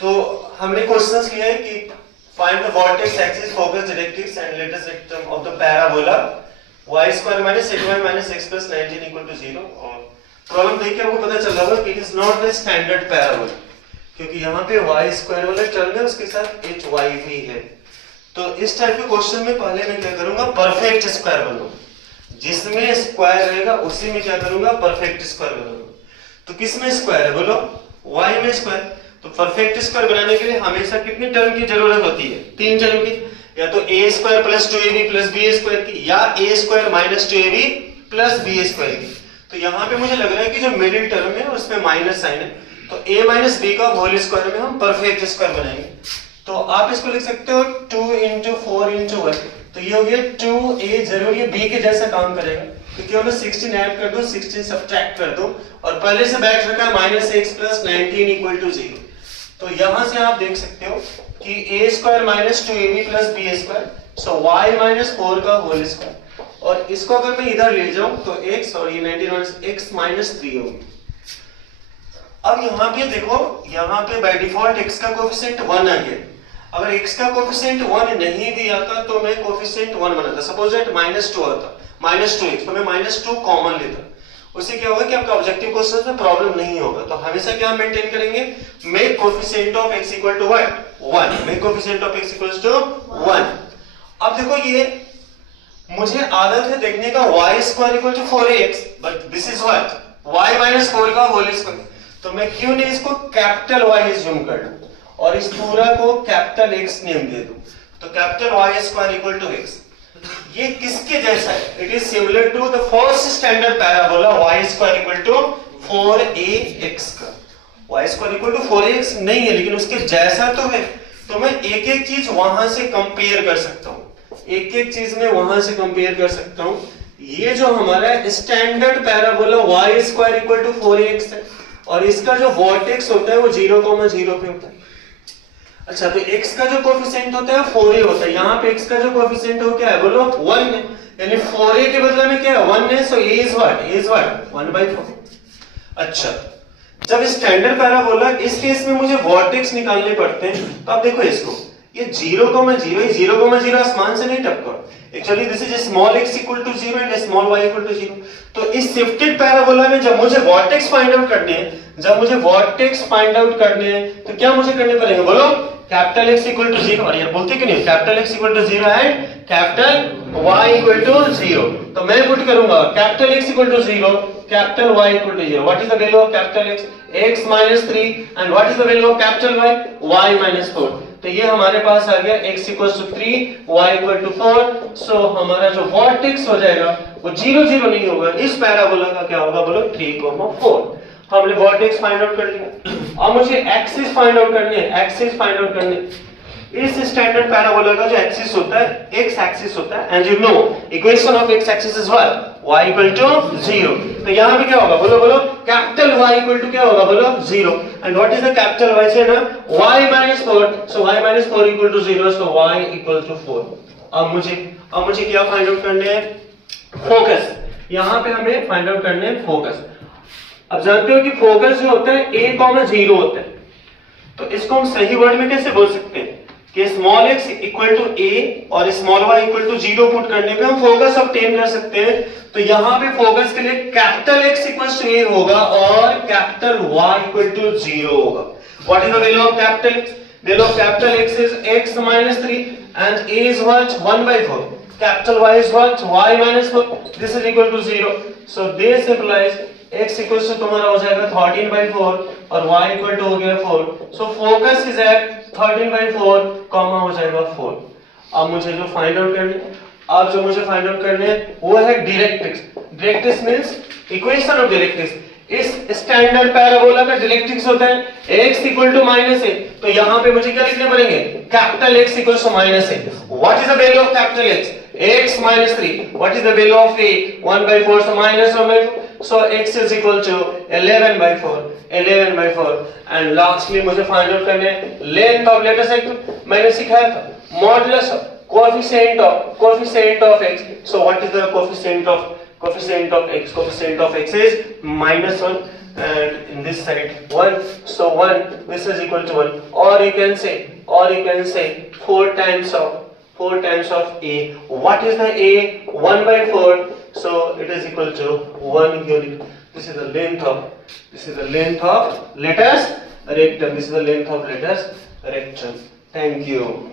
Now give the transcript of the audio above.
तो हमने क्वेश्चंस किया है कि find the vertex, axis, focus, directrix and latus rectum of the parabola y² - 8y - x + 19 = 0। और प्रॉब्लम देख के आपको पता चल रहा होगा कि it is not the standard parabola, क्योंकि यहाँ पे y² वाला टर्म है, उसके साथ hy भी है। तो इस टाइप के क्वेश्चन में पहले मैं क्या करूंगा, परफेक्ट स्क्वायर बनाऊंगा। जिसमें स्क्वायर रहेगा उसी में क्या करूंगा, परफेक्ट स्क्वायर बनाऊंगा। तो किस में स्क्वायर है बोलो, y में स्क्वायर। तो परफेक्ट स्क्वायर बनाने के लिए हमेशा कितनी टर्म की जरूरत होती है, 3 टर्म की, या तो a² + 2ab + b² की, या a² - 2ab + b² की। तो यहाँ पे मुझे लग रहा है कि जो मिडिल टर्म है उसमें माइनस साइन है, तो a - b का होल स्क्वायर में हम परफेक्ट स्क्वायर बनाएंगे। तो आप इसको लिख सकते हो 2 × 4 × 1। तो ये हो गया 2a, जरूर ये b के जैसा काम करेगा, क्योंकि हमने 16 ऐड कर दो, 16 सब्ट्रैक्ट कर दो, और पहले से बैठ रखा है -x + 19 = 0। तो यहां से आप देख सकते हो कि a² - 2ab + b², सो y - 4 का होल स्क्वायर। और इसको अगर मैं इधर ले जाऊं तो x, और ये 19 x - 3 होगी। अब यहाँ पे देखो, यहाँ पे बाय डिफॉल्ट x का कोएफिशिएंट 1 आ गया। अगर x का कोएफिशिएंट 1 नहीं भी आता तो मैं कोएफिशिएंट 1 बनाता। सपोज दैट -2 आता, -2x, तो मैं -2 कॉमन लेता। उससे क्या होगा कि आपका ऑब्जेक्टिव क्वेश्चन में प्रॉब्लम नहीं होगा। तो हमेशा क्या मेंटेन करेंगे, make coefficient of x = what 1, make coefficient of x = 1। अब देखो, ये मुझे आदत है देखने का y² = 4ax, but this is what y - 4 का होल स्क्वायर। तो मैं क्यों नहीं इसको कैपिटल Y ज्यूम कर लूं और इस पूरा को कैपिटल X नेम दे दूं। तो कैपिटल y² = x, ये किसके जैसा है, it is similar to the first standard parabola y² = 4ax का। y² = 4ax नहीं है, लेकिन उसके जैसा तो है। तो मैं एक एक चीज वहां से कंपेयर कर सकता हूं, एक एक चीज में वहां से कंपेयर कर सकता हूं। ये जो हमारा स्टैंडर्ड पैराबोला y² = 4ax है, और इसका जो वर्टेक्स होता है वो 0,0 पे होता है। अच्छा, तो x का जो कोएफिशिएंट होता है 4a होता है। यहाँ पे x का जो कोएफिशिएंट हो क्या है बोलो, 1 है, यानी 4a के बदले में क्या है, 1 है। सो a इज व्हाट 1/4। अच्छा, जब स्टैंडर्ड पैराबोला, इस केस में मुझे वर्टेक्स निकालने पड़ते हैं। तो आप देखो इसको, ये 0,0, 0,0 आसमान से नहीं टपका। Actually this is small x = 0 and small y = 0। तो इस शिफ्टेड पैराबोला में जब मुझे वर्टेक्स फाइंड आउट करने हैं, तो क्या मुझे करने पड़ेंगे बोलो, कैपिटल X = 0, और यार बोलते क्यों नहीं, capital X = 0 and capital Y = 0। तो मैं पुट करूंगा capital X = 0, capital Y = 0। What is the value of capital X? x - 3। And what is the value of capital Y? y - 4। तो ये हमारे पास आ गया x = 3, y = 4। सो हमारा जो वर्टेक्स हो जाएगा वो 0, 0 नहीं होगा, इस पैराबोला का क्या होगा बोलो, 3,4। हमने वर्टेक्स फाइंड आउट कर लिया। अब मुझे एक्सिस फाइंड आउट करनी है, एक्सिस फाइंड आउट करनी है। इस स्टैंडर्ड पैराबोला का जो एक्सिस होता है, x एक्सिस होता है, and you know equation of x axis is what y = 0। तो यहां पे क्या होगा बोलो, कैपिटल Y = क्या होगा बोलो, 0। And what is the capital Y से ना, y - 4। सो y - 4 = 0, सो y = 4। अब मुझे क्या फाइंड आउट करने हैं, फोकस। यहां पे हमें फाइंड आउट करने हैं फोकस। अब जानते हो कि फोकस जो होता है a, 0 होता है। तो इसको हम सही वर्ड में कैसे बोल सकते हैं कि स्मॉल x = a और स्मॉल y = 0 पुट करने पे हम फोकस ऑब्टेन कर सकते हैं। तो यहाँ पे फोकस के लिए कैपिटल X = a होगा और कैपिटल Y = 0 होगा। What is the value of capital X? Value of capital X is x - 3 and a is what 1/4। Capital Y is what y - 4। This is equal to 0। So this implies x = तुम्हारा हो जाएगा 13/4 और y = हो गया 4। So focus is at 13/4, comma हो जाएगा 4। अब मुझे जो फाइंड आउट करने हैं वो है directrix. Directrix means equation of directrix. इस स्टैंडर्ड पैराबोला का डायरेक्ट्रिक्स होता है x = -a। तो यहाँ पे मुझे क्या लिखने पड़ेंगे, capital X = -a। What is the value of capital X? x - 3। What is the value of a? 1/4, so -1/4। So x is equal to 11/4। And lastly मुझे फाइंड आउट करने लेंथ ऑफ लेटर सेगमेंट। मैंने सिखाया था modulus coefficient of x। So what is the coefficient of x? Coefficient of x is -1। and in this side 1. So 1, this is equal to 1. Or you can say 4 times of A. What is the A? 1 by 4. So it is equal to 1 unit. This is the length of letters rectum. This is the length of letters rectum. Thank you.